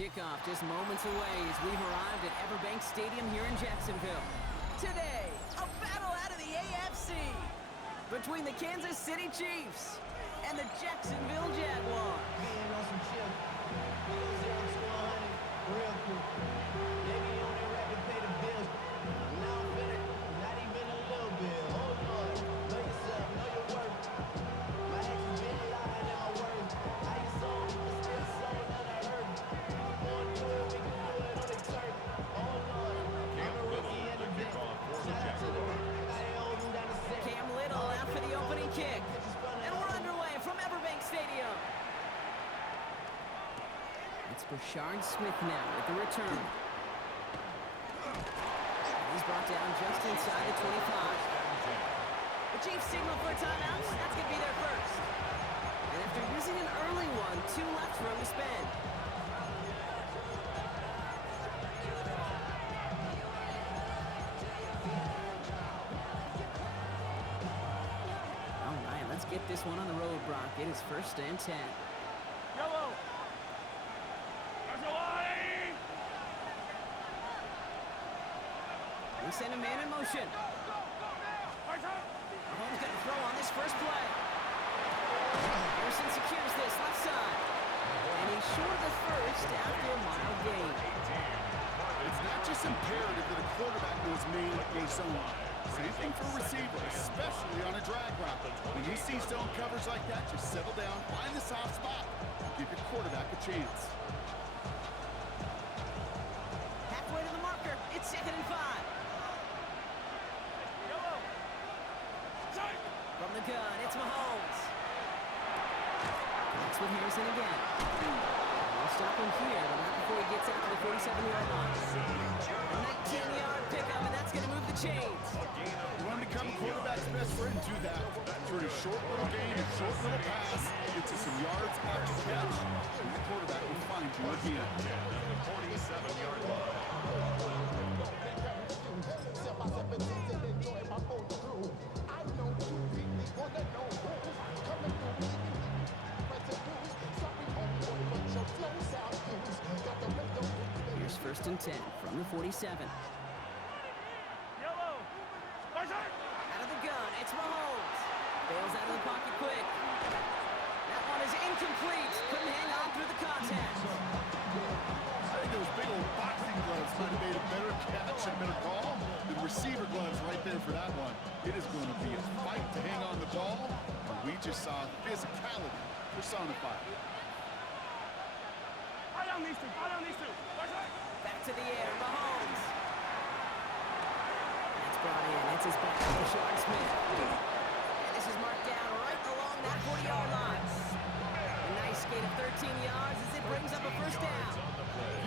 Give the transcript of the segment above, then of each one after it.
Kickoff just moments away as we've arrived at Everbank Stadium here in Jacksonville. Today, a battle out of the AFC between the Kansas City Chiefs and the Jacksonville Jaguars. Being on some chill. 0 to 100 real quick. Maybe you on that record pay the bills. Now I'm better, not even a little bit. Oh Lord, know yourself, know your worth. My actions been lying in my words. How you sold, but still sold, none I heard. You wanna do it, we can do it on the turf. Oh Lord, I'm a rookie in the deck. Shout out to the rookie, I ain't hold him down the set. Cam Little out for the opening kick. And we're underway from Everbank Stadium. It's Brashard Smith now with the return. He's brought down just inside the 25. The Chiefs signal for a timeout. That's going to be their first. And after using an early one, 2 left for him to spend. All right, let's get this one on the road, Brock. It is 1st and 10. Yellow. They send a man in motion. Mahomes got to throw on this first play. Harrison secures this left side. And he's short of the first after a mild gain. It's not just imperative that a quarterback knows main or zone. Same thing for a receiver, especially on a drag route. When you see zone coverage like that, just settle down, find the soft spot, give your quarterback a chance. Halfway to the marker, it's 2nd and 5. From the gun, it's Mahomes. That's with Harrison again. We'll stop him here, but not before he gets out to the 47-yard line. A 19-yard pickup, and that's going to move the chains. You want to become a quarterback's best friend, do that. Turn a short little gain, a short little pass, get to some yards after the catch, and the quarterback will find you again. The 47-yard line. Here's 1st and 10 from the 47. Yellow. Out of the gun, it's Mahomes. Bails out of the pocket quick. That one is incomplete. Couldn't hang on through the contact. I think those big old boxing gloves might have made a better catch and better call than receiver gloves right there for that one. It is going to be a fight to hang on the ball, and we just saw physicality personified. Back to the air, Mahomes. That's brought in. It's his back, Brashard Smith. And this is marked down right along that 40-yard line. A nice gain of 13 yards as it brings up a 1st down.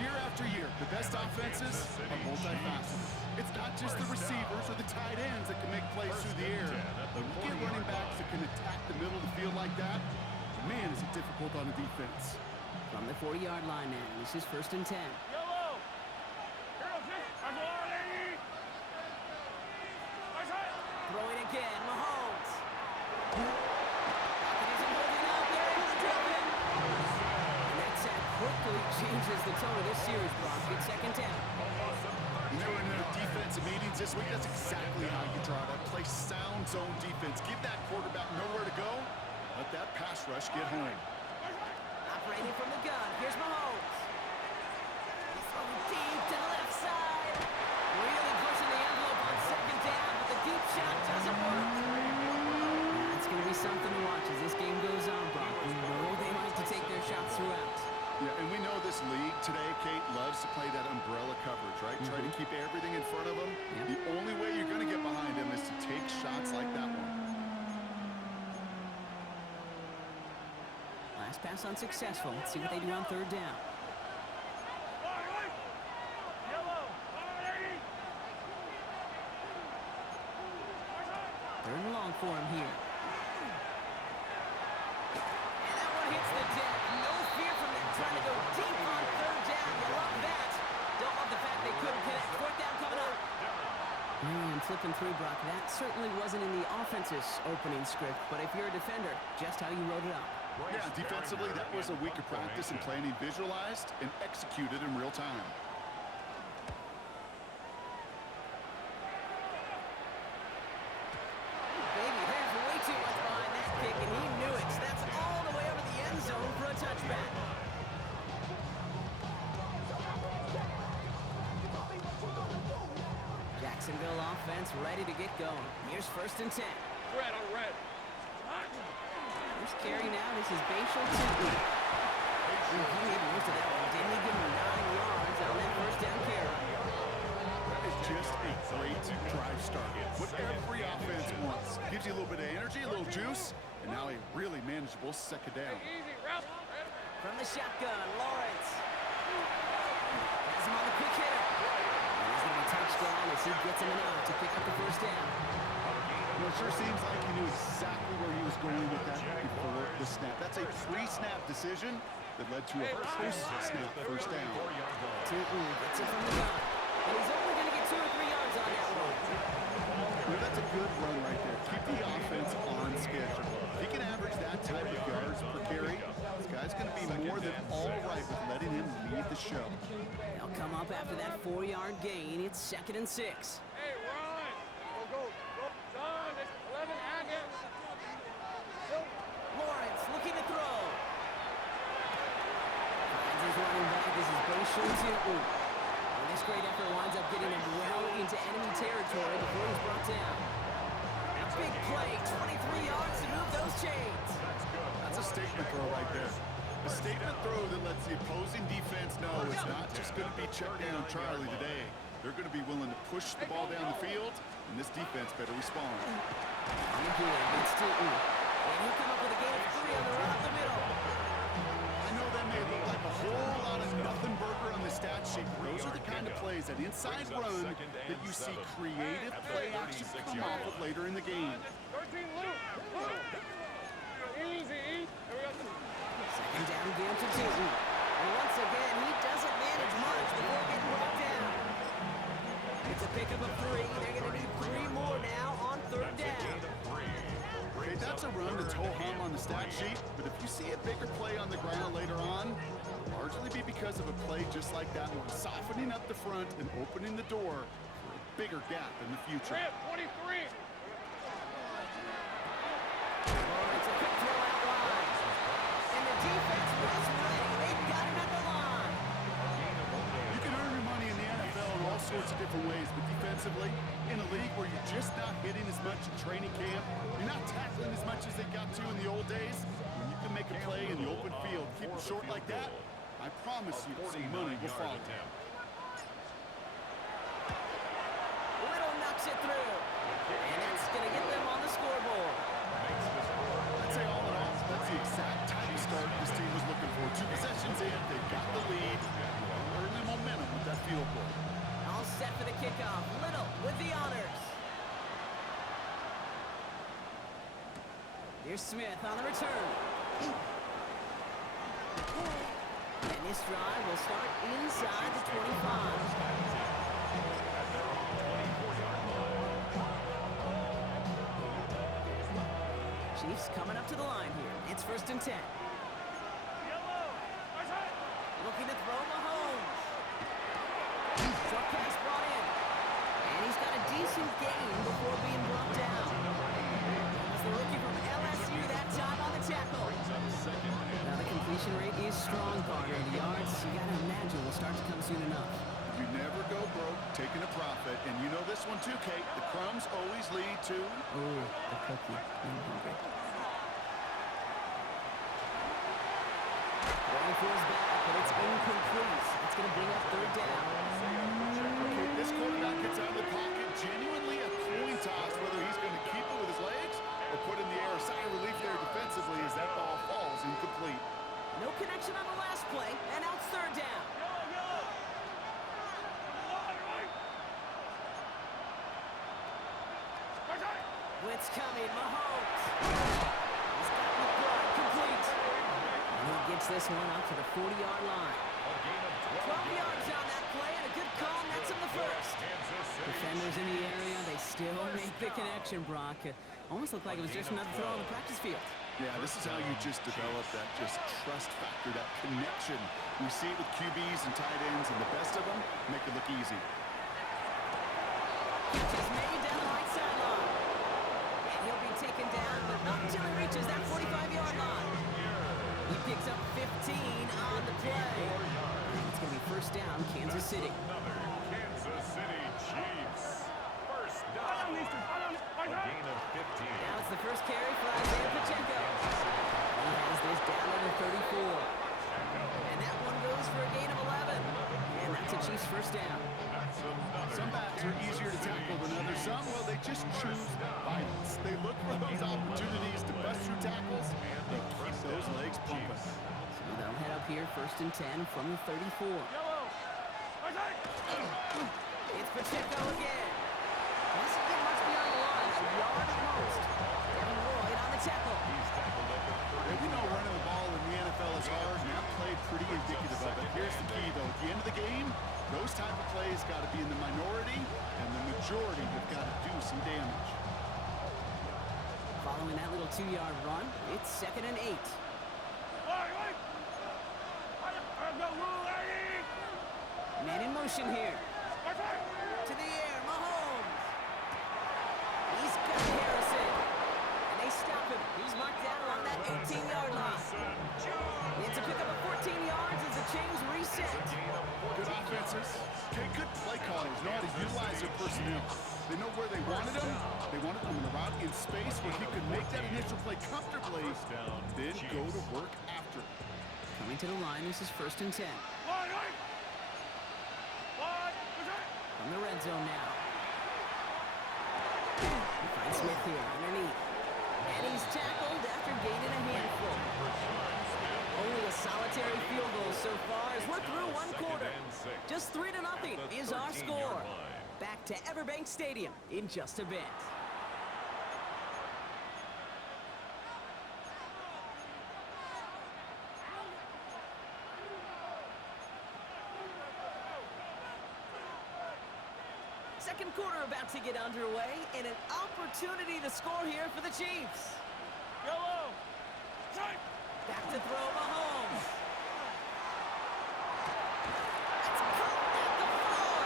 Year after year, the best offenses are multifaceted. It's not just the receivers or the tight ends that can make plays through the air. When you get running backs that can attack the middle of the field like that, man, is it difficult on the defense. From the 40-yard line now, this is 1st and 10. Yellow. Throwing again, Mahomes. And he's moving up there into the driven. And that sack quickly changes the tone of this series, Brock. It's 2nd down. You know, in their defensive meetings this week, that's exactly how you try to play sound zone defense. Give that quarterback nowhere to go. Let that pass rush get home. Operating from the gun. Here's Mahomes. He's throwing deep to the left side. Really pushing the envelope on 2nd down, but the deep shot doesn't work. It's going to be something to watch as this game goes on, Brock. We know they like to take their shots throughout. Yeah, and we know this league today, Kate, loves to play that umbrella coverage, right? Try to keep everything in front of them. Yep. The only way you're going to get behind them is to take shots like that one. Last pass unsuccessful. Let's see what they do on 3rd down. Third and long for him here. And that one hits the deck. No fear from them trying to go deep on 3rd down. You love that. Don't love the fact they couldn't connect. 4th down coming up. And flipping through true, Brock. That certainly wasn't in the offense's opening script, but if you're a defender, just how you wrote it up. Yeah, defensively, that was a week of practice and planning visualized and executed in real time. Baby, there's way too much behind that kick, and he knew it. So that's all the way over the end zone for a touchback. Jacksonville offense ready to get going. Here's 1st and 10. Red on red. First carry now. This is Bashal Tinton. He made most of that one. Didn't he give him 9 yards on that 1st down carry? That is just a great drive start. What every offense wants. Gives you a little bit of energy, a little juice, and now a really manageable 2nd down. Easy, route. From the shotgun, Lawrence. Has him on the quick hitter. And he's going to be touchdown as he gets him an out to pick up the 1st down. Well, it sure seems like he knew exactly where he was going with that before the snap. That's a pre-snap decision that led to a post-snap 1st down. Tinton gets it from the gun. And he's only going to get 2 or 3 yards on that one. Well, that's a good run right there. Keep the offense on schedule. If he can average that type of yards per carry, this guy's going to be more than all right with letting him lead the show. They'll come up after that 4-yard gain. It's 2nd and 6. Hey, run. Go. John, it's 11 again. Lawrence looking to throw. Finds his running back. This is Bashal Tinton. And this great effort winds up getting him well into enemy territory before he's brought down. A big play, 23 yards to move those chains. That's a statement throw right there. A statement throw that lets the opposing defense know it's not just going to be check down Charlie today. They're going to be willing to push the ball down the field, and this defense better respond. And again, it's Tinton. And he'll come up with a gain of 3 on the run up the middle. I know that may look like a whole lot of nothing burger on the stat sheet, but those are the kind of plays, that inside run, that you see creative play action come off of later in the game. 13 loop. Easy. Here we go. 2nd down again to Tinton. And once again, he doesn't manage much before getting brought down. It's a pickup of 3. They're going to need 3 more now on 3rd down. Okay, that's a run that's ho-hum on the stat sheet, but if you see a bigger play on the ground later on, it'll largely be because of a play just like that one, softening up the front and opening the door for a bigger gap in the future. Red, 23. It's a quick throw out wide. And the defense was ready. They've got him at the line. You can earn your money in the NFL in all sorts of different ways, but defensively, in a league where you're just not hitting as much in training camp, you're not tackling as much as they got to in the old days, when you can make a play in the open field, keep it short like that, I promise you some money will follow. Little knocks it through. And that's going to get them on the scoreboard. I'd say all in all, that's the exact type of start this team was looking for. 2 possessions in, they've got the lead, early momentum with that field goal. All set for the kickoff. Little with the honors. Here's Smith on the return. And this drive will start inside the 25. Chiefs coming up to the line here. It's 1st and 10. Looking to throw Mahomes. Short pass brought in. And he's got a decent gain before being brought down. As the rookie from LSU that time on the tackle. Now the completion rate is strong, partner. The yards, you got to imagine, will start to come soon enough. You never go broke taking a profit, and you know this one too, Kate. The crumbs always lead to... Oh, the cookie. I'm hungry. Going for his back, but it's incomplete. It's going to bring up 3rd down. Okay, this quarterback gets out of the pocket, genuinely a coin toss, whether he's going to keep it with his legs or put in the air. A sigh of relief there defensively as that ball falls incomplete. No connection on the last play, and now it's 3rd down. Blitz coming, Mahomes. He's got McBride complete. And he gets this one out to the 40-yard line. 12 yards on that play, and a good call nets him the first. Defenders in the area, they still make the connection, Brock. Almost looked like it was just another throw on the practice field. Yeah, this is how you just develop that just trust factor, that connection. We see it with QBs and tight ends, and the best of them make it look easy. Catch is made down the right sideline. And he'll be taken down, but not until he reaches that 45-yard line. He picks up 15 on the play. And it's going to be first down, Kansas City. Kansas City Chiefs. First down. A gain of 15. Now it's the first carry for Isaiah Pacheco. He has this down to the 34. And that one goes for a gain of 11. And that's a Chiefs first down. Some backs are easier to tackle than others. Some, well, they just choose violence. They look for those opportunities to bust through tackles and keep those legs pumping. So they'll head up here, first and 10 from the 34. It's Pacheco again. Doesn't get much beyond the line, a yard at most. Devin Lloyd on the tackle. And we know running the ball in the NFL is hard, and that play pretty indicative of it. Here's the key, though. At the end of the game, those type of plays got to be in the minority, and the majority have got to do some damage. Following that little 2-yard run, it's second and 8. Man in motion here. To the air, Mahomes. He's got Harrison. And they stop him. He's marked down along that 18-yard line. It's a pickup of 14 yards as the chains reset. Good offenses. Okay, good play callers know how to utilize their personnel. They know where they wanted them. They wanted them in the route in space where he could make that initial play comfortably, then go to work after. Coming to the line, this is first and 10. From the red zone now. He finds Smith here underneath. And he's tackled after gaining a handful. Only a solitary field goal so far as we're through one quarter. Just 3-0 is our score. Back to Everbank Stadium in just a bit. Second quarter about to get underway, and an opportunity to score here for the Chiefs. Back to throw Mahomes. It's caught at the 4.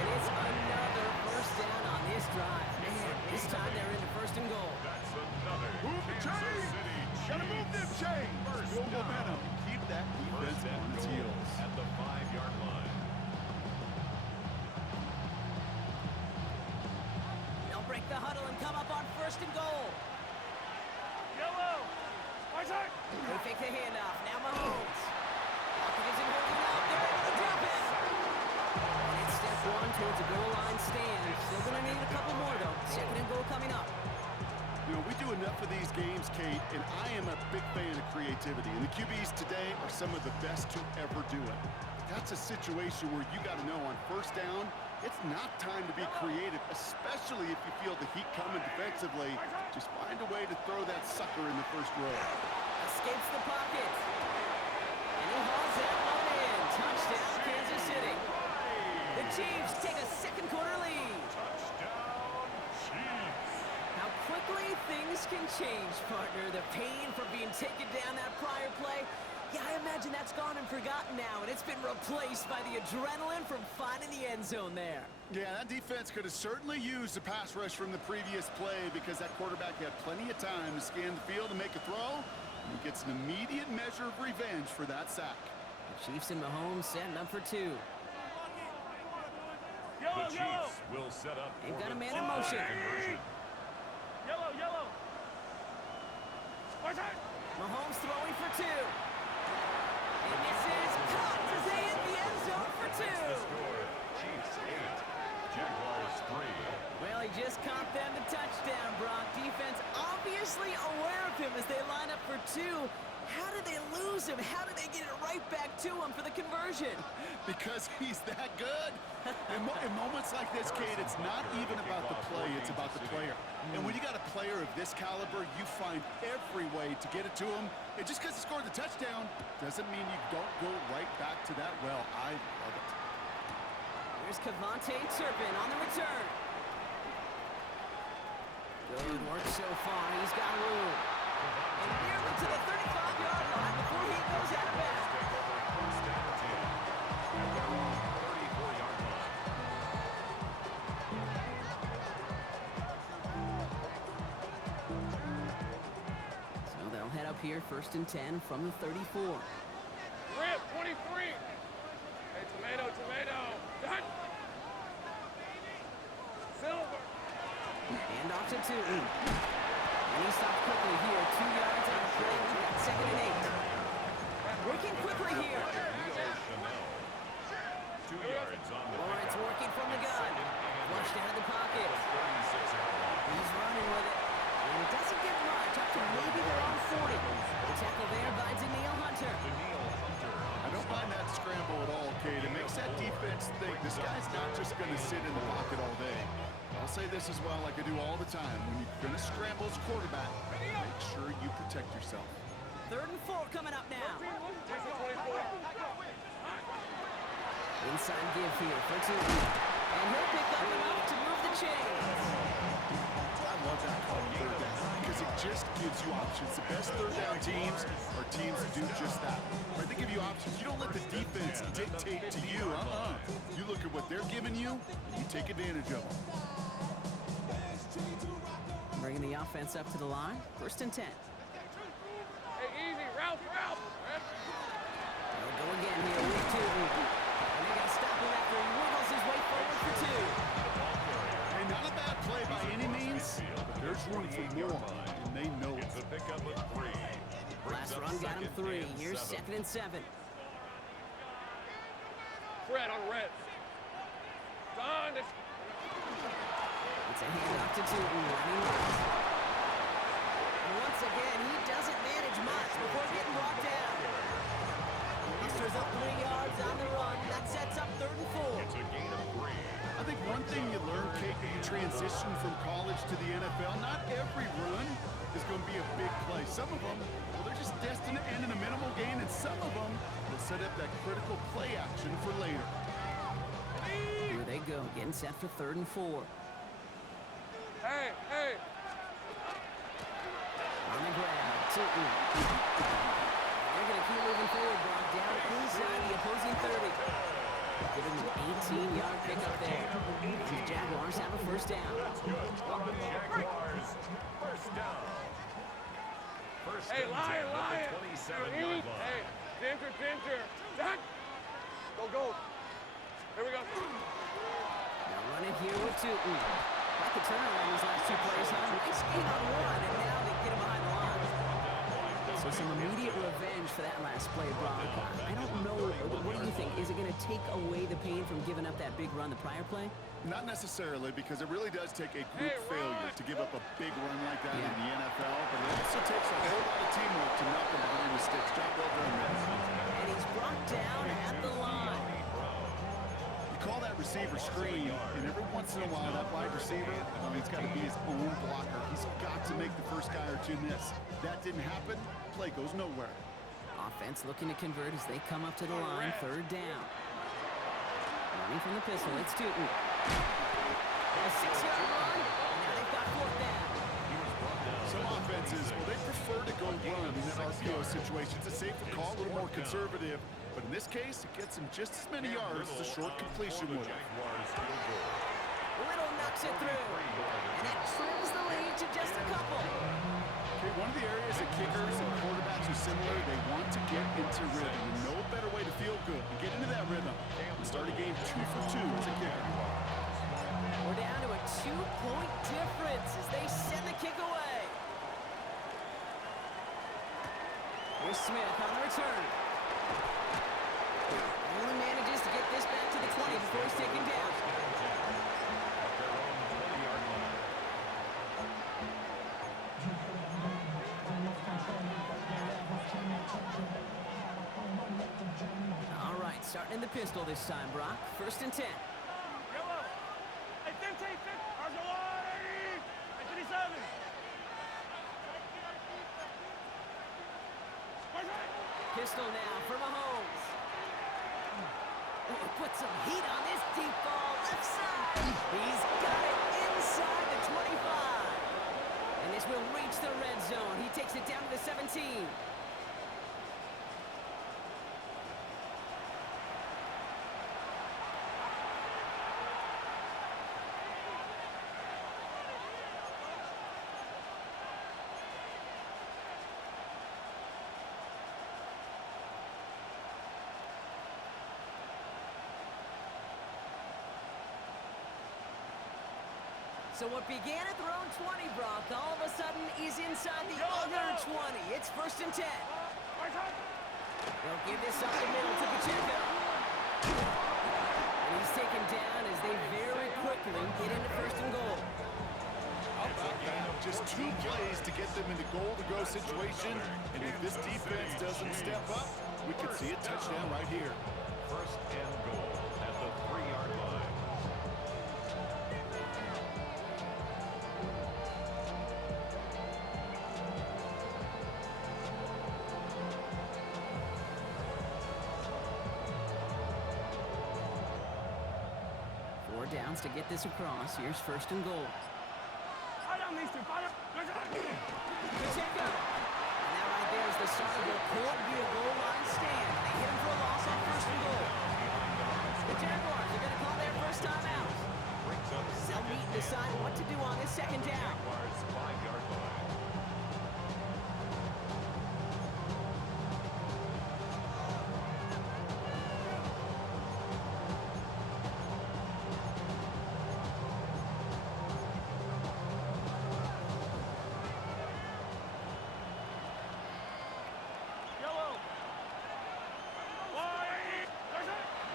And it's another first down on this drive. Man, this time they're into first and goal. Move the chains! Gotta move them chains! Build momentum. Keep that defense on its heels. At the 5-yard line. They'll break the huddle and come up on first and goal. They fake the handoff. Now Mahomes. Pocket isn't holding up. They're able to drop it. And it's step one towards a goal line stand. Still going to need a couple more, though. Second and goal coming up. You know, we do enough of these games, Kate, and I am a big fan of creativity. And the QBs today are some of the best to ever do it. That's a situation where you got to know on first down, it's not time to be creative, especially if you feel the heat coming defensively. Just find a way to throw that sucker in the first row. Escapes the pocket. And he hauls that one in. Touchdown, Kansas City. The Chiefs take a second quarter lead. Touchdown, Chiefs. How quickly things can change, partner. The pain from being taken down that prior play. Yeah, I imagine that's gone and forgotten now, and it's been replaced by the adrenaline from finding the end zone there. Yeah, that defense could have certainly used the pass rush from the previous play because that quarterback had plenty of time to scan the field and make a throw. And he gets an immediate measure of revenge for that sack. The Chiefs and Mahomes setting up for 2. The Chiefs will set up They've for got a the man in motion. conversion. Mahomes throwing for 2. And this is caught as they hit the end zone for 2. That's the score. Chiefs 8, Jaguars 3. Well, he just caught them the touchdown, Brock. Defense obviously aware of him as they line up for two. How did they lose him? How did they get it right back to him for the conversion? Because he's that good. In moments like this, Kate, it's not even about the play, it's about the player. And when you got a player of this caliber, you find every way to get it to him. And just because he scored the touchdown doesn't mean you don't go right back to that well. I love it. Here's Cavante Turpin on the return. Good work so far. He's got room. And nearly to the 35-yard line before he goes out of bounds. Take over first down and 10. At their own 34-yard line. So they'll head up here, 1st and 10 from the 34. Rip, 23. Hey, tomato. Done. Silver. And off to Tootin. And he stopped quickly here. 2 yards on the play. We've got 2nd and 8. Working quickly here. 2 yards on the Lawrence pickup. working from the gun. Flushed out of the pocket. 36-yard line. He's running with it. And it doesn't get much. Up to maybe their own 40. The tackle there by Daniil Hunter. I don't mind that scramble at all, Kate. It makes that defense think this guy's not just going to sit in the pocket all day. I'll say this as well, like I do all the time. When you're going to scramble as a quarterback, make sure you protect yourself. 3rd and 4 coming up now. Jason 24. Inside give here for Tootin. And he'll pick up enough to move the chains. I love that call on 3rd down because it just gives you options. The best 3rd down teams are teams that do just that. Right? They give you options. You don't let the defense dictate to you. You look at what they're giving you, and you take advantage of them. Bringing the offense up to the line. 1st and 10. Hey, easy. Ralph. They'll go again here with Tootin. And they're going to stop him after he wiggles his way forward for 2. Hey, not a bad play by any means, but there's room for more, and they know it. It's a pickup of 3. Last run got him 3. Here's 2nd and 7. Fred on red. Done. It's a handoff to Tootin, running left. And once again, he doesn't manage much before getting brought down. Musters up 3 yards on the run. That sets up 3rd and 4. It's a gain of 3. I think one thing you learn, Kate, when you transition from college to the NFL, not every run is going to be a big play. Some of them, well, they're just destined to end in a minimal gain, and some of them will set up that critical play action for later. Here they go, getting set for 3rd and 4. Hey. On the grab, Tootin. They're going to keep moving forward, Brock, down inside the opposing 30. Give him an 18-yard pickup there. The Jaguars have a 1st down. That's good. The Jaguars, first down. First Hey, and 10 Lion. at the 27-yard line. Hey, Ginger. Done. Go. Here we go. Now running here with Tootin. Like the turnaround these last 2 plays, huh? Nice gain on 1, and now they get him behind the line. So some immediate revenge for that last play, Brock. I don't know. What do you think? Is it going to take away the pain from giving up that big run the prior play? Not necessarily, because it really does take a group failure to give up a big run like that in the NFL, but it also takes a whole lot of teamwork to knock them behind the sticks. Job well done, man. And he's brought down at the line. You call that receiver screen, and every once in a while, that wide receiver, he's got to be his own blocker. He's got to make the first guy or two miss. That didn't happen, play goes nowhere. Offense looking to convert as they come up to the line, 3rd down. Running from the pistol, it's Tootin. A 6-yard run, and now they've got 4th down. Some offenses, well, they prefer to go run in that RPO situation. It's a safer call, a little more conservative. But in this case, it gets him just as many yards as a short completion would have. Little knocks it through. And that trims the lead to just a couple. Okay, one of the areas that kickers and quarterbacks are similar, they want to get into rhythm. And no better way to feel good than get into that rhythm and start a game 2 for 2 as a kicker. We're down to a 2-point difference as they send the kick away. Here's Smith on the return. Only manages to get this back to the 20 before he's taken down. Out in the pistol this time, Brock. 1st and 10. Yellow. Hey, 15, 50. Arsenal, 57. Pistol now for Mahomes. Oh, put some heat on this deep ball. Left side. He's got it inside the 25. And this will reach the red zone. He takes it down to the 17. So what began at their own 20, Brock, all of a sudden is inside the other 20. It's 1st and 10. They'll give this up the middle to Pacheco. And he's taken down as they very quickly get into 1st and goal. How about that? Just 2 plays to get them in the goal-to-go situation. And if this defense doesn't step up, we could see a touchdown right here. 1st and goal at the 3-yard line. Downs to get this across. Here's 1st and goal. Pacheco. And that right there is the start of what could be a goal line stand. They hit him for a loss on 1st and goal. The Jaguars are going to call their first time out. They'll meet and decide what to do on this 2nd down. Jaguars 5-yard line.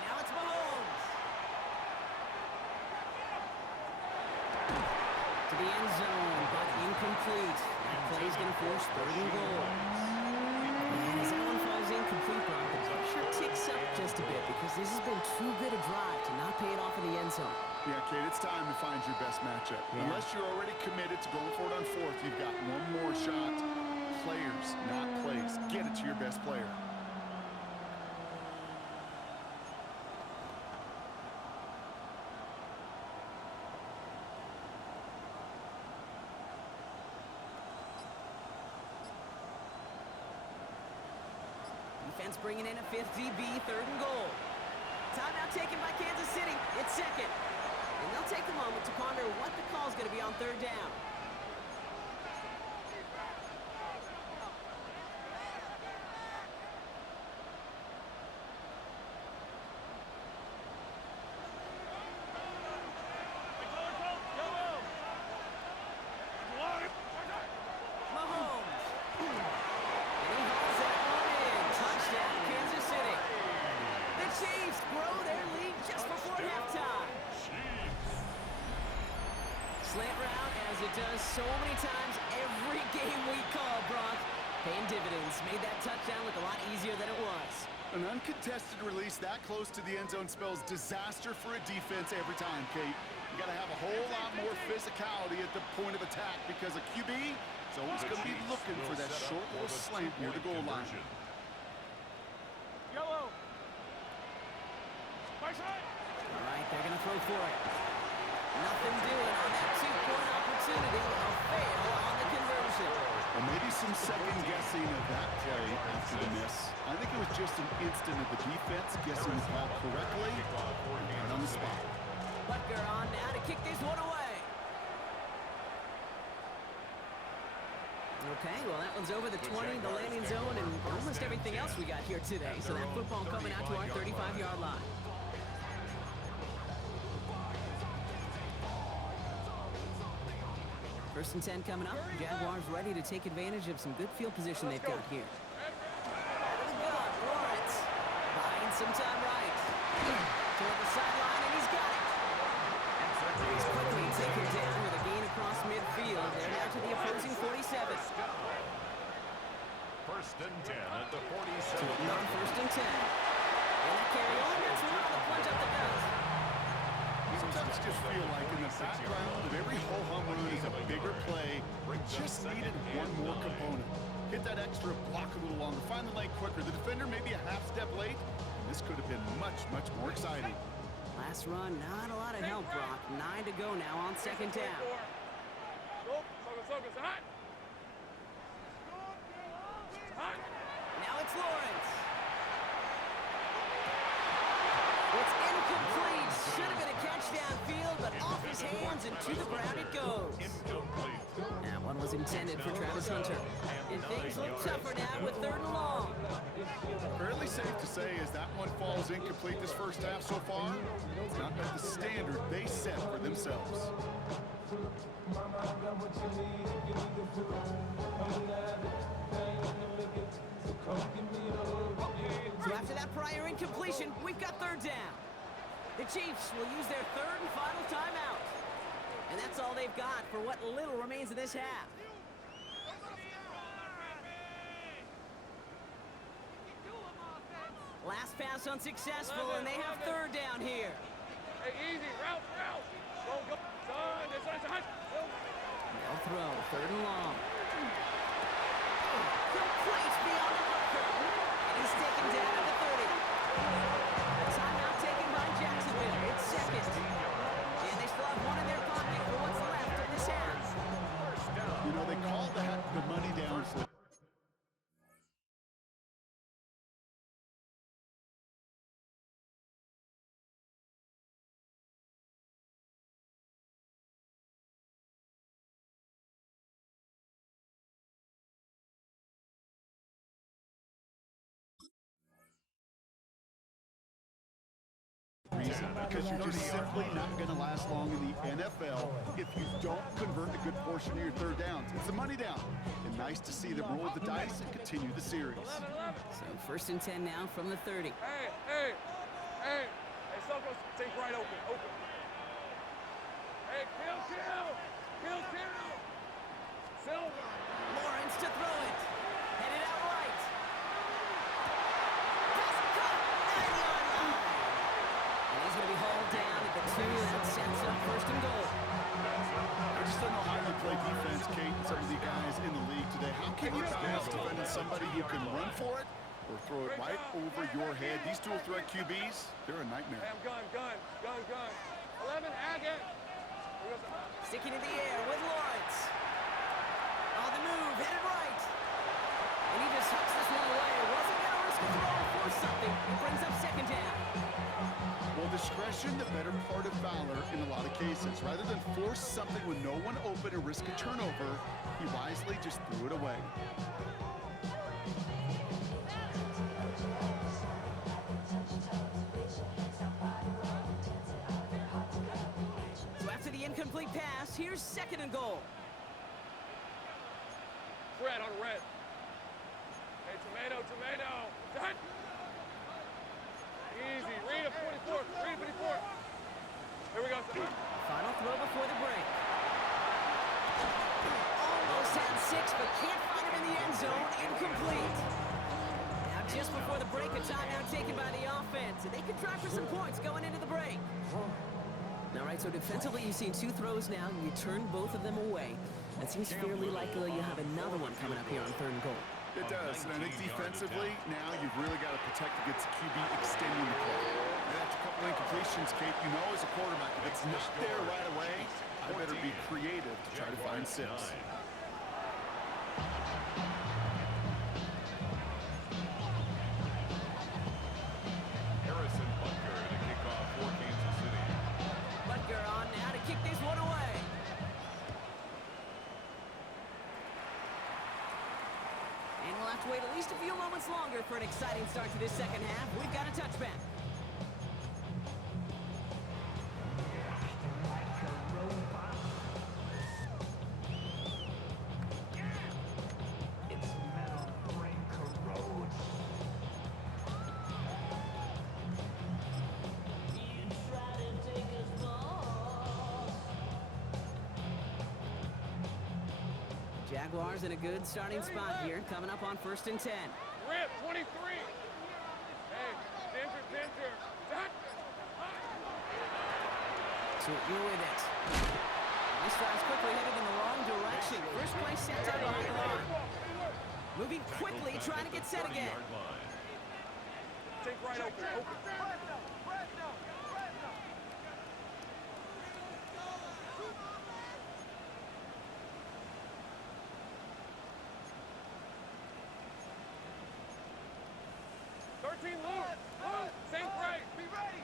Now it's Mahomes. To the end zone, but incomplete. That play's going to force 3rd and goal. And as that one falls incomplete, Brock, the pressure ticks up just a bit because this has been too good a drive to not pay it off in the end zone. Yeah, Kate, it's time to find your best matchup. Yeah. Unless you're already committed to going for it on 4th, you've got one more shot. Players, not plays. Get it to your best player. Defense bringing in a 5th DB, 3rd and goal. Timeout taken by Kansas City. It's 2nd. And they'll take a moment to ponder what the call's going to be on 3rd down. Mahomes. And he hauls that one in. Touchdown, Kansas City. The Chiefs grow their lead just before halftime. Slant route, as it does so many times every game we call, Brock. Paying dividends. Made that touchdown look a lot easier than it was. An uncontested release that close to the end zone spells disaster for a defense every time, Kate. You got to have a whole lot more physicality at the point of attack because a QB is always going to be looking for that short little slant near the goal line. Yellow. Right side. All right, they're going to throw for it. Nothing doing on that 2-point opportunity. A fail on the conversion. Or maybe some second guessing of that play after the miss. I think it was just an instant of the defense guessing the call correctly right on the spot. Butker on now to kick this one away. Okay, well, that one's over the 20, the landing zone, and almost everything else we got here today. So that football coming out to our 35-yard line. First and 10 coming up. Jaguars ready to take advantage of some good field position they've got here. Out of the gun, Lawrence. Buying some time right. Toward the sideline, and he's got it. He's quickly taken down with a gain across midfield. They're now to the opposing 47. First and 10 at the 47. On 1st and 10. And that carry only gets one on the plunge up the gut. Sometimes just feel like in the background of every ho-hum run is a bigger play. Just needed one more component. Hit that extra, block a little longer, find the lane quicker. The defender maybe a half step late. And this could have been much, much more exciting. Last run, not a lot of help, Brock. 9 to go now on second down. Now it's Lawrence. It's incomplete. Should have been a catch downfield, but off his hands and to the ground it goes. That one was intended for Travis Hunter. And things look tougher now with 3rd and long. Fairly safe to say as that one falls incomplete this first half so far, it's not met the standard they set for themselves. So after that prior incompletion, we've got 3rd down. The Chiefs will use their 3rd and final timeout. And that's all they've got for what little remains of this half. Last pass unsuccessful, and they have 3rd down here. Hey, easy, route. Go, son, this is a hunt. They'll throw, 3rd and long. Complete beyond the marker. And he's taken down at the 30. A timeout taken by Jacksonville. It's 2nd. And they still have one in their pocket for what's left of this half. You know, they call that the money down flip. Because you're just simply not going to last long in the NFL if you don't convert a good portion of your 3rd downs. It's a money down. And nice to see them roll the dice and continue the series. So 1st and 10 now from the 30. Hey, Soko, take right open. Hey, kill. Silver. Lawrence to throw it. Headed out right. Doesn't cut. 9-yard line. And he's going to be hauled down at the 2. That sets up 1st and goal. I just don't know how you play defense, Kate, and some of the guys in the league today. How can you balance defending somebody who can run for it or throw it right over your head? These dual threat QBs, they're a nightmare. Hey, gun. 11, Agate. Sticking in the air with Lawrence. On the move, headed right. And he just hucks this one away. Wasn't going to risk a throw or force something. It brings up 2nd down. Well, discretion, the better part of valor in a lot of cases. Rather than force something with no one open and risk a turnover, he wisely just threw it away. So after the incomplete pass, here's 2nd and goal. Fred on red. Hey, tomato. Done. Easy. Read a 44. Here we go, son. Final throw before the break. Almost had 6, but can't find him in the end zone. Incomplete. Now just before the break, a timeout taken by the offense. And they could try for some points going into the break. All right, so defensively, you've seen 2 throws now. You turned both of them away. It seems fairly likely you have another one coming up here on 3rd and goal. It does, and I think defensively, now you've really got to protect against the QB extending the play. And after a couple incompletions, Kate, you know as a quarterback, if it's not there right away, I better be creative to try to find 6. Harrison Butker to kick off for Kansas City. Butker on now to kick this one away. And we'll have to wait at least a few moments longer for an exciting start to this 2nd half. We've got a touchback. Jaguars in a good starting spot here, coming up on 1st and 10. Rip, 23. Hey, Danger. So you're with it. This drive's quickly headed in the wrong direction. First play set down behind the line. Moving quickly, trying to get set again. Take right open. Think right. Be ready.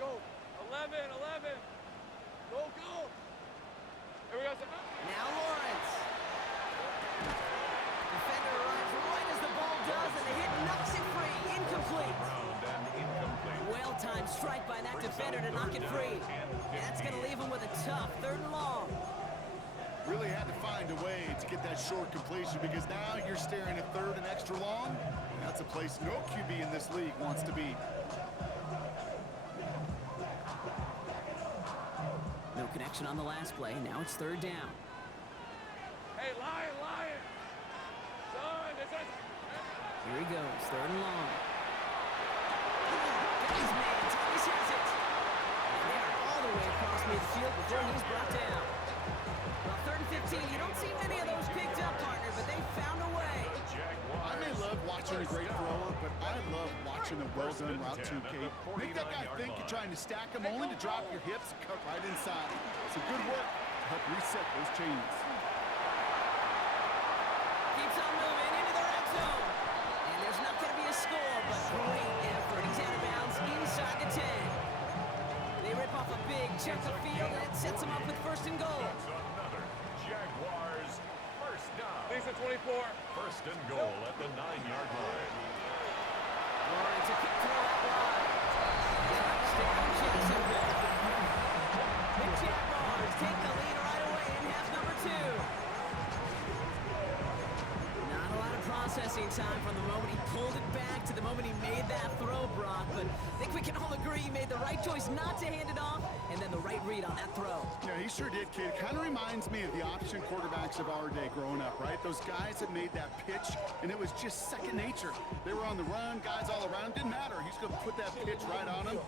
Go. 11. Go. Here we go. Now Lawrence. Defender arrives right as the ball does, and the hit knocks it free. Incomplete. Well-timed strike by that defender to knock it free. And that's going to leave him with a tough 3rd and long. Really had to find a way to get that short completion because now you're staring at 3rd and extra long. That's a place no QB in this league wants to be. No connection on the last play. Now it's 3rd down. Hey, Lion. Son, Here he goes, 3rd and long. Got his man. Thomas has it. And they're all the way across midfield before he's brought down. Well, 3rd and 15. You don't see many of those picked up, partner, but they found a way. I may love watching a great thrower, but I love watching a well-done route too, Kate. Make that guy think you're trying to stack him only to drop your hips and cut right inside. Some good work to help reset those chains. Keeps on moving into the red zone. And there's not going to be a score, but great effort. He's out of bounds inside the 10. They rip off a big chunk of field, and it sets them up with 1st and goal. Another Jaguars first down. Lisa 24. First and goal at the 9-yard line. Lawrence, a kick throw out wide. Touchdown, Jacksonville. The Jaguars take the lead right away in half number 2. Not a lot of processing time from the moment he pulled it back to the moment he made that throw, Brock. But I think we can all agree he made the right choice not to hand it off, and then the right read on that throw. Yeah, he sure did, kid. Kind of reminds me of the option quarterbacks of our day growing up, right? Those guys that made that pitch, and it was just second nature. They were on the run, guys all around. Didn't matter. He's going to put that pitch right on them.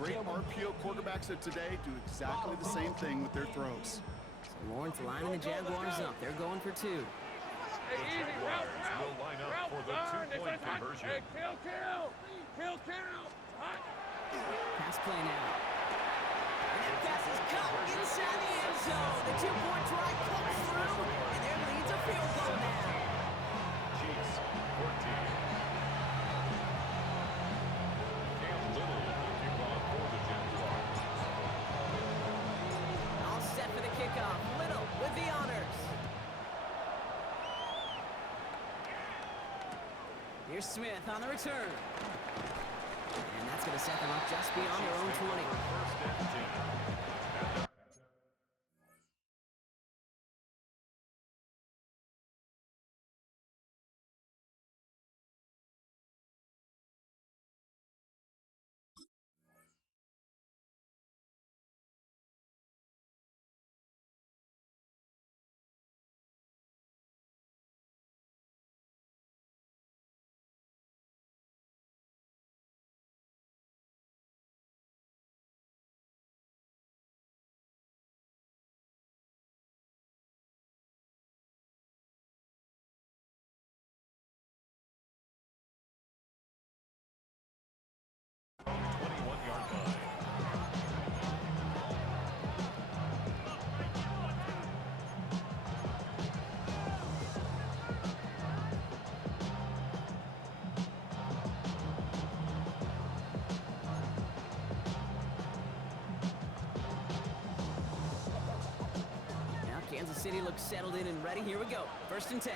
Great RPO quarterbacks of today do exactly the same thing with their throws. So Lawrence lining the Jaguars up. They're going for 2. Hey, easy. Jaguars will line up for the 2-point conversion. Hey, kill. Hot. Pass play now. And that pass is caught inside the end zone. The 2-point try comes through, and their lead's a field goal now. Chiefs 14. Cam Little will kick off for the Jaguars. All set for the kickoff. Little with the honors. Here's Smith on the return. And that's going to set them up just beyond their own 20. First and 10. Kansas City looks settled in and ready. Here we go. 1st and 10.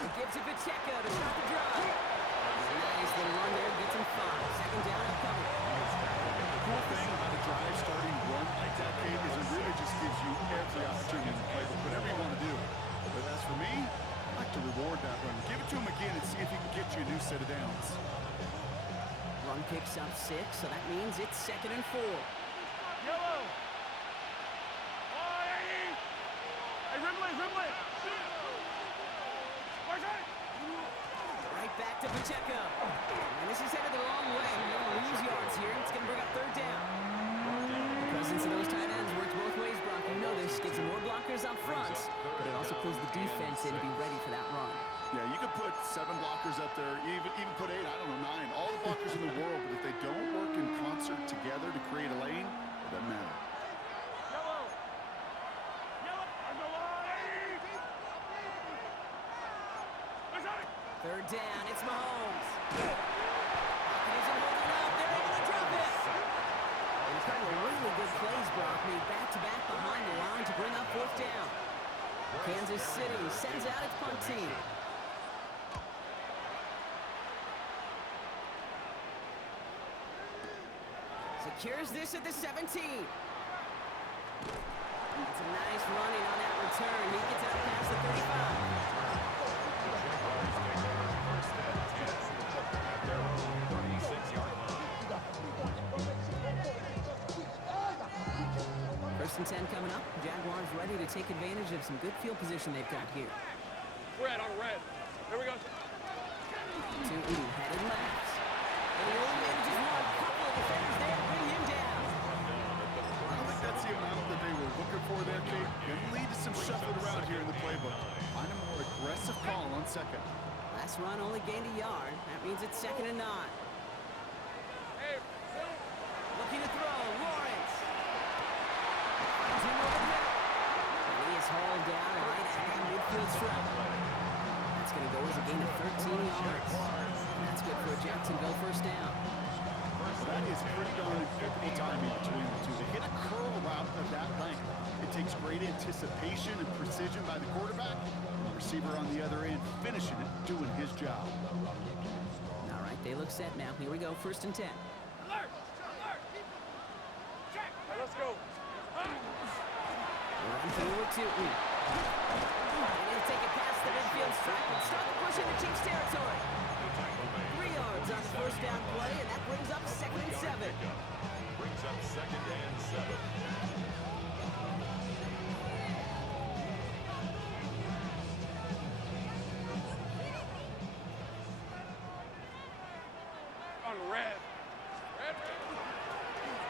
He gives it Pacheco to start the drive. Nice little run there. Gets him 5. 2nd down upcoming. The cool thing about a drive starting run like that, Kate, is it really just gives you every opportunity to play with whatever you want to do. But as for me, I like to reward that run. Give it to him again and see if he can get you a new set of downs. Run picks up 6, so that means it's 2nd and 4. Yellow. Hey, Ridley. back to Pacheco. And this is headed the wrong way. They're going to lose yards here. It's going to bring up third down. The presence of those tight ends works both ways, Brock. You know this. Gives them more blockers up front, but it also pulls the defense in to be ready for that run. Yeah, you could put 7 blockers up there, even put 8, I don't know, 9. All the blockers in the world, but if they don't work in concert together to create a lane, it doesn't matter. Third down, it's Mahomes. He's holding up, they're able to drop it. And a couple of really good plays, Brock, made back-to-back behind the line to bring up fourth down. Kansas City sends out its punt team. Secures this at the 17. It's a nice running on that return. He gets out past the 35. First and 10 coming up. Jaguars ready to take advantage of some good field position they've got here. Red on red. Here we go. Headed left. And the old manages one. A couple of defenders there to bring him down. I don't think that's the amount that they were looking for there, Kate. Going to lead to some shuffling around here in the playbook. Find a more aggressive call on second. Last run only gained a yard. That means it's 2nd and 9. Hey, Looking to throw. Lawrence. Finds him over the middle. And he is hauled down right at that midfield strip. That's going to go as a gain of 13 yards. And that's good for a Jacksonville first down. That is pretty darn impeccable timing between the two. To hit a curl route of that length, it takes great anticipation and precision by the quarterback. And the receiver on the other end finishing it, doing his job. All right, they look set now. Here we go, 1st and 10. alert! Alert! Check! Let's go. Run through with Tootin. And he'll take it past the midfield stripe and start the push into Chiefs territory. 3 yards on the first down play, and that brings up 2nd and 7. Brings up 2nd and 7. On red. Red.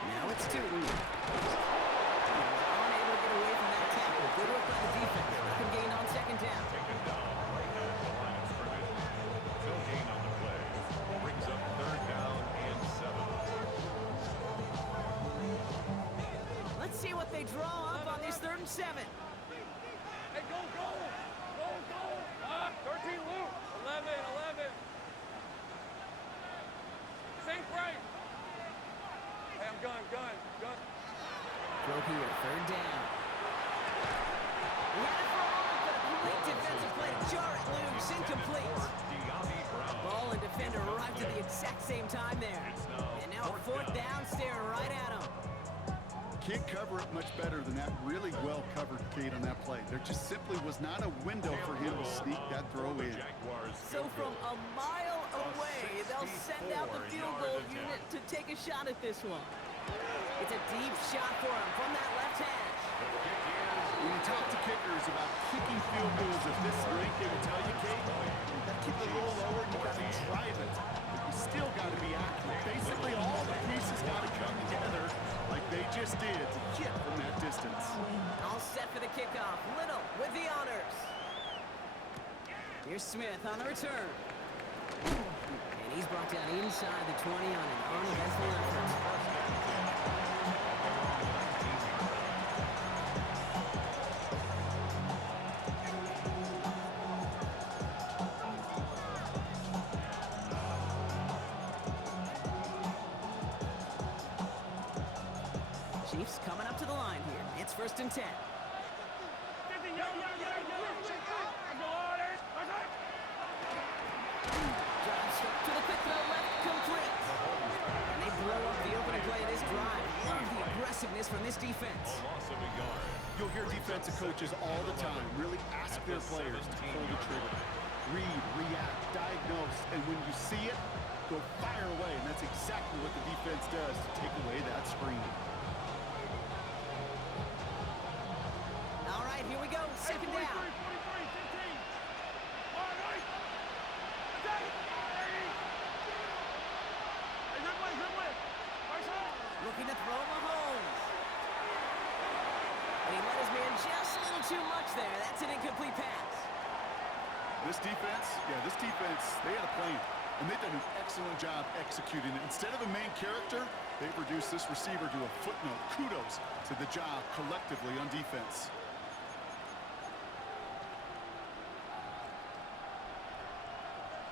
Now it's Tootin. Unable to get away from that tackle. Good work by the defense. Nothing gained on 2nd down. Taken down right at the line of scrimmage. No gain on the play. Brings up 3rd down and 7. Let's see what they draw up on this 3rd and 7. Hey, go, go! Go, go! 13 loop. 11, 11. Same right. Hey, I'm gun. Throw here, 3rd down. He had it for a moment, but a great defensive play to jar it loose. Incomplete. Ball and defender arrived at the exact same time there. And now a 4th down, staring right at him. Can't cover it much better than that really well covered, Kate, on that play. There just simply was not a window for him to sneak that throw in. So from a mile away, they'll send out the field goal unit to take a shot at this one. It's a deep shot for him from that left hash. When you talk to kickers about kicking field goals of this length, they will tell you, Kate, you got to kick it a little lower and you got to drive it. But you still got to be accurate. Basically, all the pieces got to come together like they just did to hit from that distance. All set for the kickoff. Little with the honors. Here's Smith on the return. And he's brought down inside the 20 on an uneventful effort. Chiefs coming up to the line here. It's 1st and 10. Drive straight to the quick throw left, complete. And they blow up the opening play of this drive. Love the aggressiveness from this defense. You'll hear defensive coaches all the time really ask their players to pull the trigger. Read, react, diagnose, and when you see it, go fire away. And that's exactly what the defense does to take away that screen. All right, here we go. 2nd down. too much there. That's an incomplete pass. This defense, they had a plan. And they've done an excellent job executing it. Instead of a main character, they've reduced this receiver to a footnote. Kudos to the job collectively on defense.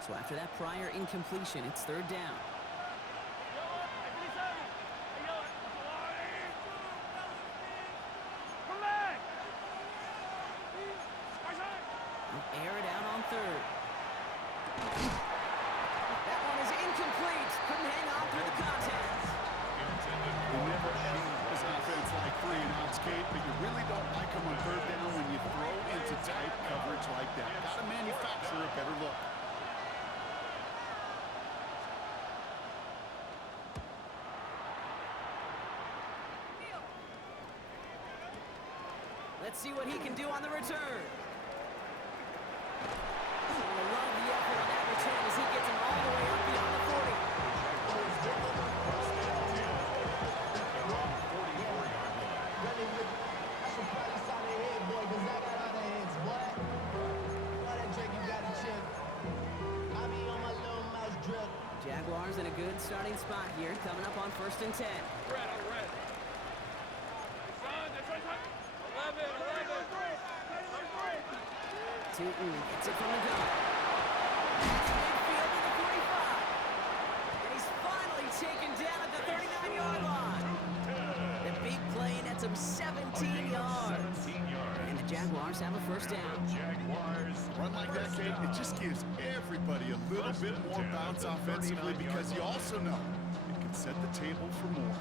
So after that prior incompletion, it's third down. They'll air it out on third. That one is incomplete. Couldn't hang on through the contest. You never ever this offense like 3-and-outs, Kate, but you really don't like them on third down when you throw into tight coverage like that. Got to manufacture a better look. Let's see what he can do on the return. I love the effort on that return as he gets him all the way up beyond the 40. That's some practice on their head, boy, because I got other heads, boy. Know that trick you got to check. I be on my little mouse drip. Jaguars in a good starting spot here, coming up on 1st and 10. Red on red. That's right. 11. Tootin gets it from the gun. Midfield to the 45. And he's finally taken down at the 39-yard line. The big play nets him 17 yards. And the Jaguars have a first down. Jaguars. Run like that, Kate, it just gives everybody a little bit more bounce offensively because you also know it can set the table for more.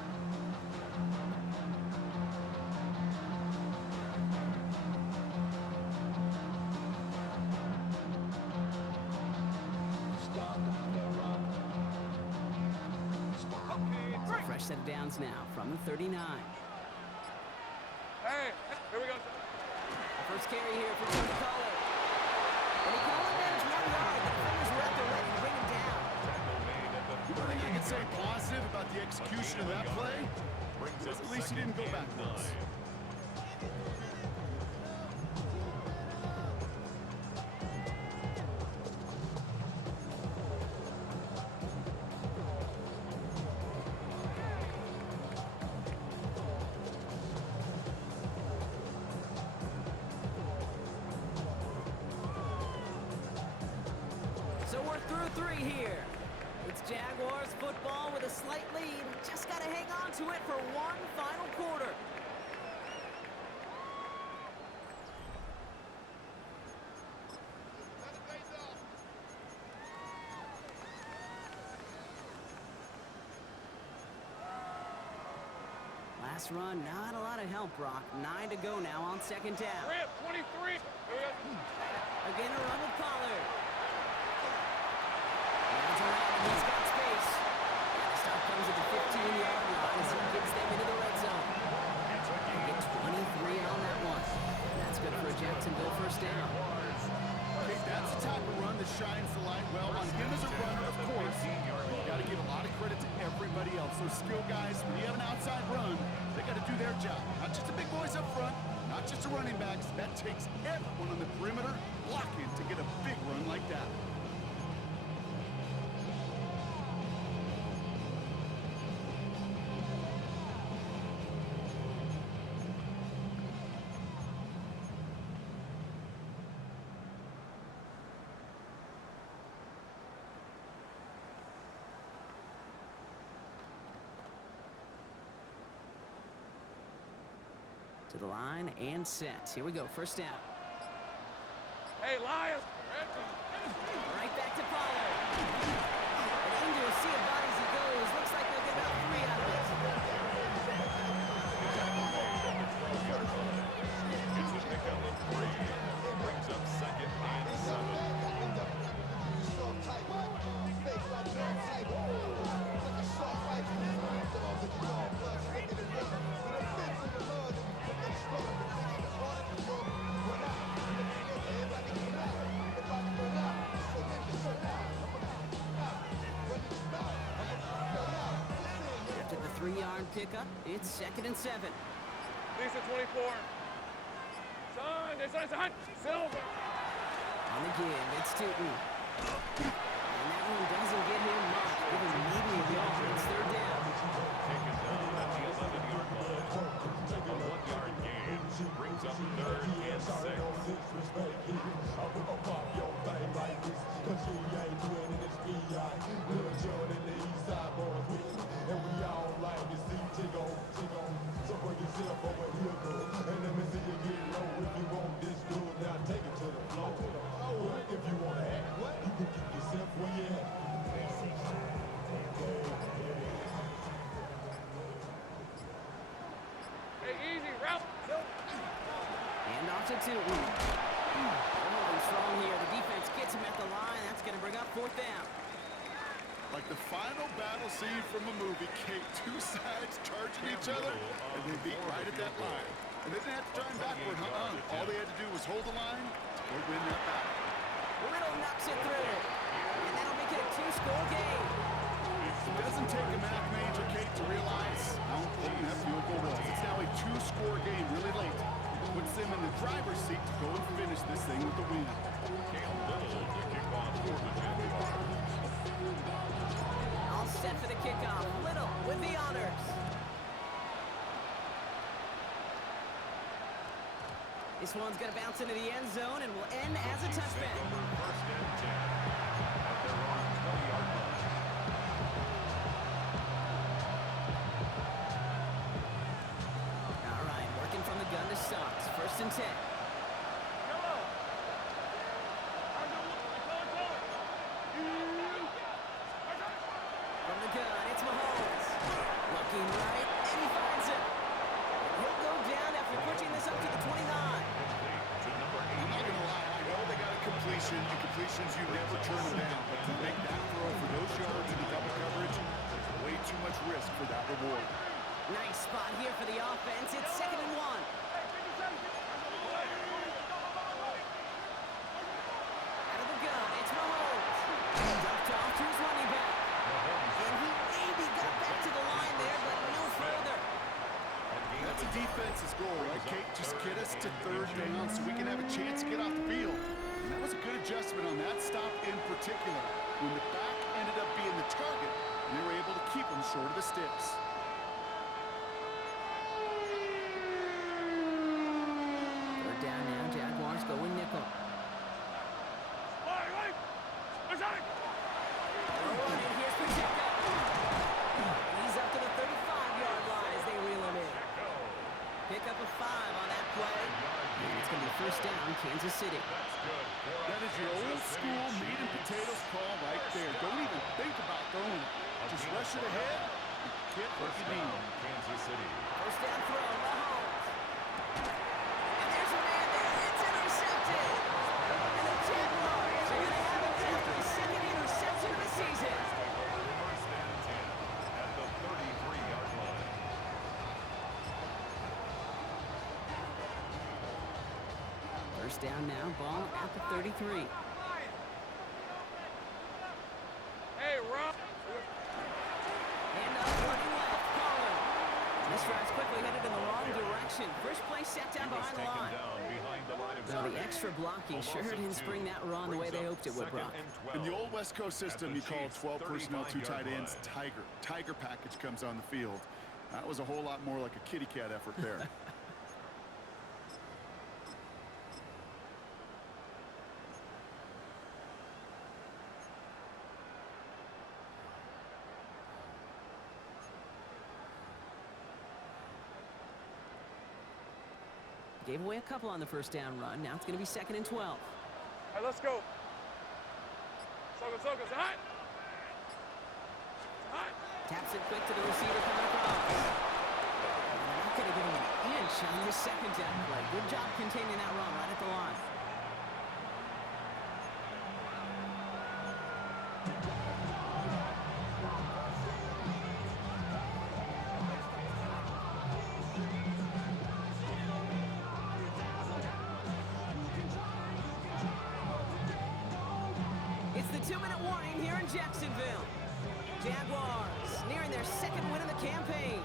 Fresh set of downs now from the 39. Hey, here we go. First carry here for Tony Collar. And he can only manage 1 yard. The defenders were up there ready to bring him down. I think you can say positive about the execution of that play. At least he didn't go backwards. So we're through 3 here. It's Jaguars football with a slight lead. Just got to hang on to it for one final quarter. Last run, not a lot of help, Brock. 9 to go now on 2nd down. Rip, 23. Here we go. Again, a run with Pollard. Runs around and he's got space. And the stop comes at the 15-yard line as he gets them into the red zone. They get 23 on that one. And that's good for a Jacksonville first down. Okay, that's the type of run that shines the light well on him as a runner, of course. You got to give a lot of credit to everybody else. Those skill guys, when you have an outside run, they got to do their job. Not just the big boys up front, not just the running backs. That takes everyone on the perimeter blocking to get a big run like that. To the line and set. Here we go, first down. Hey, Lions. Right back to Pollard. And into a sea of bodies he goes. Looks like they'll get about 3 out of it. Gets a pickup of 3. Brings up 2nd and 7. After the 3-yard pickup, it's 2nd and 7. Lisa 24. Son. Silver. On the give, it's Tootin. And that one doesn't get him much. Give him maybe a yard. It's third down. Taken down at the 11-yard line. A 1-yard gain brings up third and 6. Hey, easy, route. And off to Tootin. Holding strong here. The defense gets him at the line. That's going to bring up fourth down. Like the final battle scene from a movie, Kate, two sides charging each other, and they beat right at that line. And they didn't have to turn backward, All they had to do was hold the line to win that battle. Little knocks it through. And that'll make it a two-score game. It doesn't take a math major, Kate, to realize how important that field goal was. It's now a two-score game really late. It puts them in the driver's seat to go and finish this thing with the win. Cam Little to kick off for the Jaguars. All set for the kickoff. Little with the honors. This one's going to bounce into the end zone and will end as a touchback. First and 10 at their own 20-yard line. All right, working from the gun to start. First and 10. From the gun, it's Mahomes. Looking right, and he finds it. He'll go down after pushing this up to the 29. To number I'm not 88. going to lie, I know they got a completion, and completions you never turn them down, but to make that throw for those yards in the double coverage, there's way too much risk for that reward. Nice spot here for the offense. It's 2nd and 1. Out of the gun, it's Mahomes. Dumped off to his running back. And he maybe got back to the line there, but no further. That's a defense's goal, right, Kate? Just get us to third down so we can have a chance to get off the field. And that was a good adjustment on that stop in particular. When the back ended up being the target, they were able to keep him short of the sticks. Third down now, Jaguars going nickel. And here's Pacheco. He's up to the 35-yard line as they reel him in. Pick up a 5 on that play. And it's going to be first down, Kansas City. That is your old school meat and potatoes call right there. Don't even think about throwing it. Just rush it ahead and get what you need. Kansas City. First down throw, Mahomes. And there's a man there. It's intercepted. And the Jaguars are going to have it after his second interception of the season. First and 10 at the 33-yard line. First down now, ball at the 33. Hey, Rob. And up running left, Pollard. This drive's quickly headed in the wrong direction. First play set down behind the line. Down behind the line of Now the scrimmage. extra blocking sure didn't spring that run the way they hoped it would, Brock. In the old West Coast system, you call 12 personnel, 2 tight ends, Tiger. Tiger package comes on the field. That was a whole lot more like a kitty cat effort there. Gave away a couple on the first down run. Now it's going to be 2nd and 12. Hey, let's go. Soga, hot. Hot. Taps it quick to the receiver coming across. And they're not going to give him an inch on this second down play. Good job containing that run right at the line. It's the 2-minute warning here in Jacksonville. Jaguars nearing their second win of the campaign.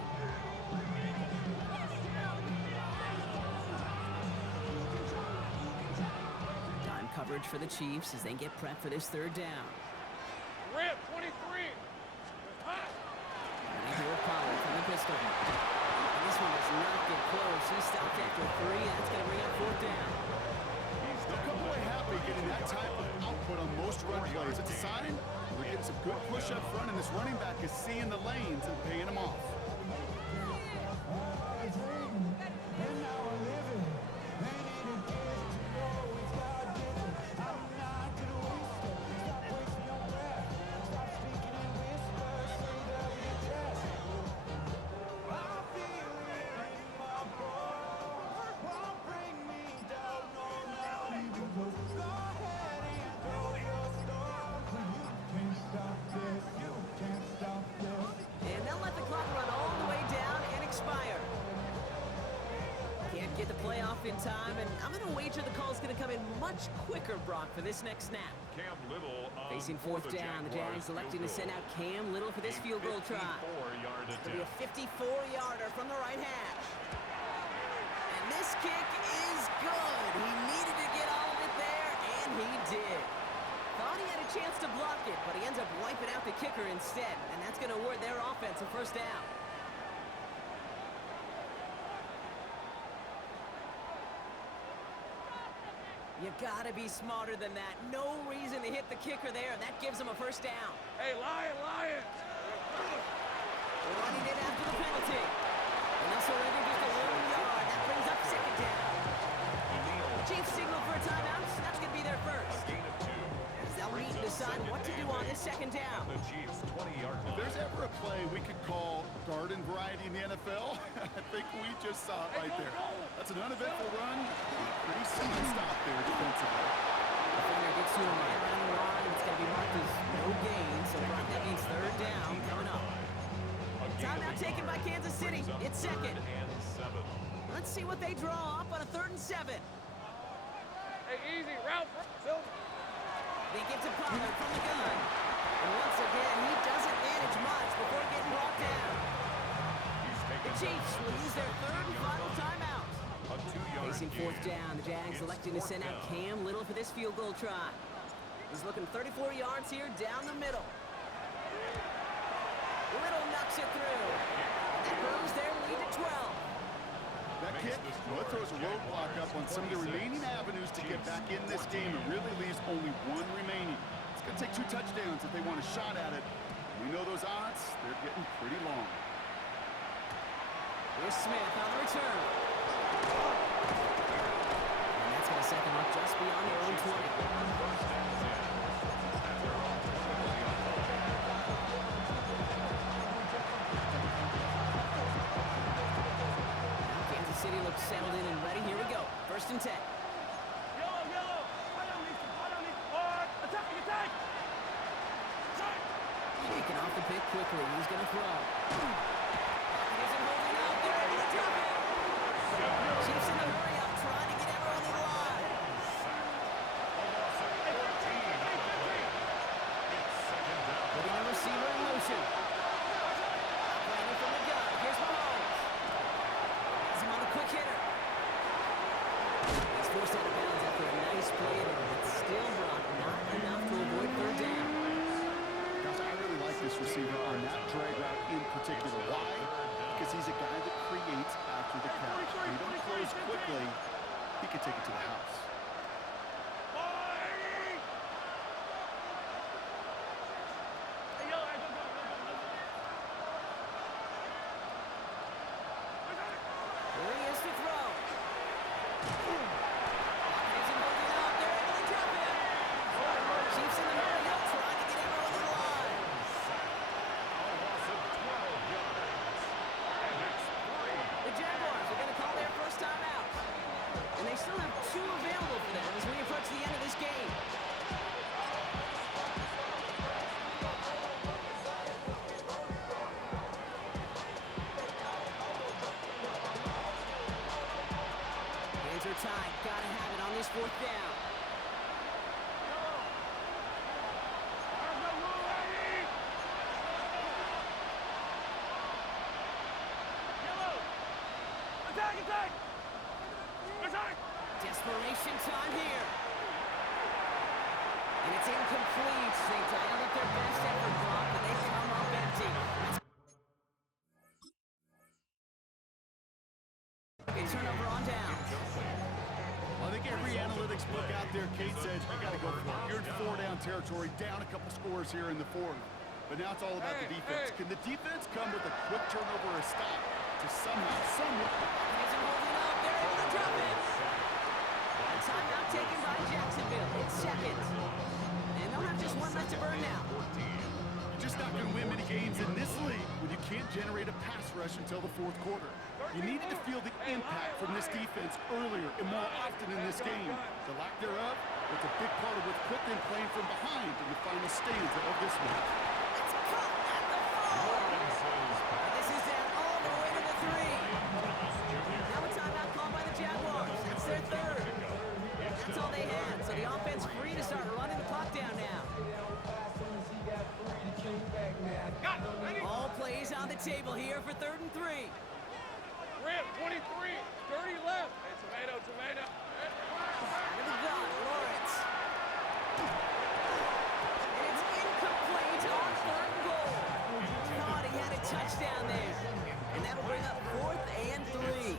coverage for the Chiefs as they get prepped for this third down. Rip, 23. It's hot. Right here, Pollard from the pistol. And this one does not get close. He stopped after 3. That's going to bring up fourth down. They'll come away happy getting that type of output on most run plays. It's a sign they're getting some good push up front, and this running back is seeing the lanes and paying them off. And they'll let the clock run all the way down and expire. Can't get the play off in time, and I'm going to wager the call's going to come in much quicker, Brock, for this next snap. Cam Little Facing fourth down, the Jags electing to send out Cam Little for this field goal try. 54-yard It'll be a attempt. 54-yarder from the right hash. And this kick is good. He needed to get all of it there, and he did. Thought he had a chance to block it, but he ends up wiping out the kicker instead, and that's going to award their offense a first down. You gotta be smarter than that. No reason to hit the kicker there. That gives him a first down. Hey, Lions. Running it after the penalty. And they'll surrender just a 1 yard. That brings up second down. The Chiefs signal for a timeout. That's gonna be their first. A gain of 2. As they'll meet and decide what to do on this second down. The Chiefs 20-yard If line. there's ever a play we could call garden variety in the NFL, I think we just saw it right there. That's an uneventful run. Pretty simple stop there defensively. Defender gets to him right around the line. It's gonna be marked as no gain. So Brock, that means third down coming up. Timeout taken by Kansas City. It's second. And 7. Let's see what they draw up on a 3rd and 7. Hey, easy. Route. Silver. They get to Pollard from the gun. And once again, he doesn't manage much before getting brought down. The Chiefs will use their 3rd and final timeout. A 2-yard Facing fourth down, the Jags electing to send out Cam Little for this field goal try. He's looking 34 yards here down the middle. Little knocks it through. That grows their lead to 12. That kick, well, it throws a roadblock up on some of the remaining avenues to get back in this game. It really leaves only one remaining. It's going to take 2 touchdowns if they want a shot at it. We know those odds, they're getting pretty long. Here's Smith on the return. And that's going to set them up just beyond their own 20. Kansas City looks settled in and ready. Here we go. 1st and 10. Yellow. Attack. Shaking off the pick quickly. He's going to throw. He isn't holding up. They're able to drop it. Chiefs in the hurry up, trying to get everyone in line. Putting the receiver in motion. Operating from the gun. Here's Mahomes. Has him on a quick hitter. He's forced out of bounds after a nice play there, but still Brock not enough to avoid third down. Gosh, I really like this receiver on that drag route in particular. Why? Because he's a guy that creates after the catch. When you don't close quickly, he can take it to the house. Here he is to throw. Isn't holding up. They're able to drop it. Chiefs in the hurry up, trying to get everyone in line. The Jaguars are going to call their first time out. And they still have 2 available for them as we approach the end of this game. Hands are tied. Gotta have it on this 4th down. Attack. Desperation time here. And it's incomplete. They dialed up their best effort block, but they come up empty. A turnover on down. Well, I think every analytics book out there, Kate says, you got to go for it. You're in 4-down territory, down a couple scores here in the fourth. But now it's all about the defense. Can the defense come with a quick turnover or a stop to somehow, somewhere? Isn't holding up. They're able to drop it. A timeout taken by Jacksonville. It's second. And they'll have just one left to burn now. You're just not going to win many games in this league when you can't generate a pass rush until the fourth quarter. You needed to feel the impact from this defense earlier and more often in this game. The lack thereof was a big part of what put them playing from behind in the final stanza of this one. It's caught at the 4. This is down all the way to the 3. Now a timeout called by the Jaguars. That's their third. That's all they had. So the offense free to start running the clock down now. All plays on the table here for 3rd and 3. Grant, 23, 30 left. Hey, tomato, tomato. Out of the gun, Lawrence. And it's incomplete on 3rd and goal. Thought he had a touchdown there. And that'll bring up 4th and 3.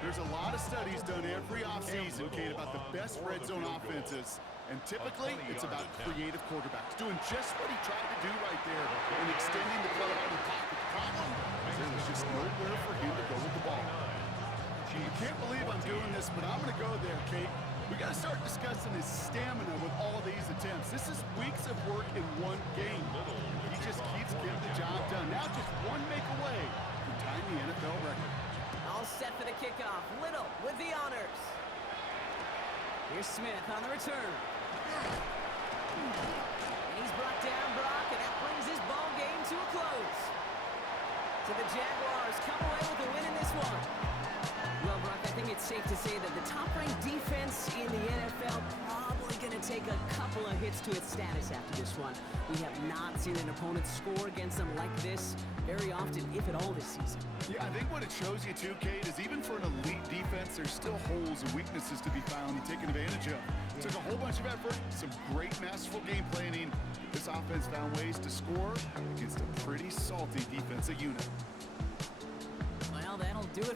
There's a lot of studies done every offseason, Kate, about the best red zone offenses. And typically, it's about creative quarterbacks doing just what he tried to do right there and extending the play out of the pocket. The problem is there was just nowhere for him to go with the ball. I can't believe I'm doing this, but I'm going to go there, Kate. We got to start discussing his stamina with all of these attempts. This is weeks of work in one game. He just keeps getting the job done. Now just one make away from tying the NFL record. All set for the kickoff. Little with the honors. Here's Smith on the return. And he's brought down Brock, and that brings his ball game to a close. So the Jaguars come away with a win in this one. Well, Brock, I think it's safe to say that the top-ranked defense in the NFL probably going to take a couple of hits to its status after this one. We have not seen an opponent score against them like this very often, if at all, this season. Yeah, I think what it shows you too, Kate, is even for an elite defense, there's still holes and weaknesses to be found and taken advantage of. It took a whole bunch of effort, some great masterful game planning. This offense found ways to score against a pretty salty defensive unit. Well, that'll do it for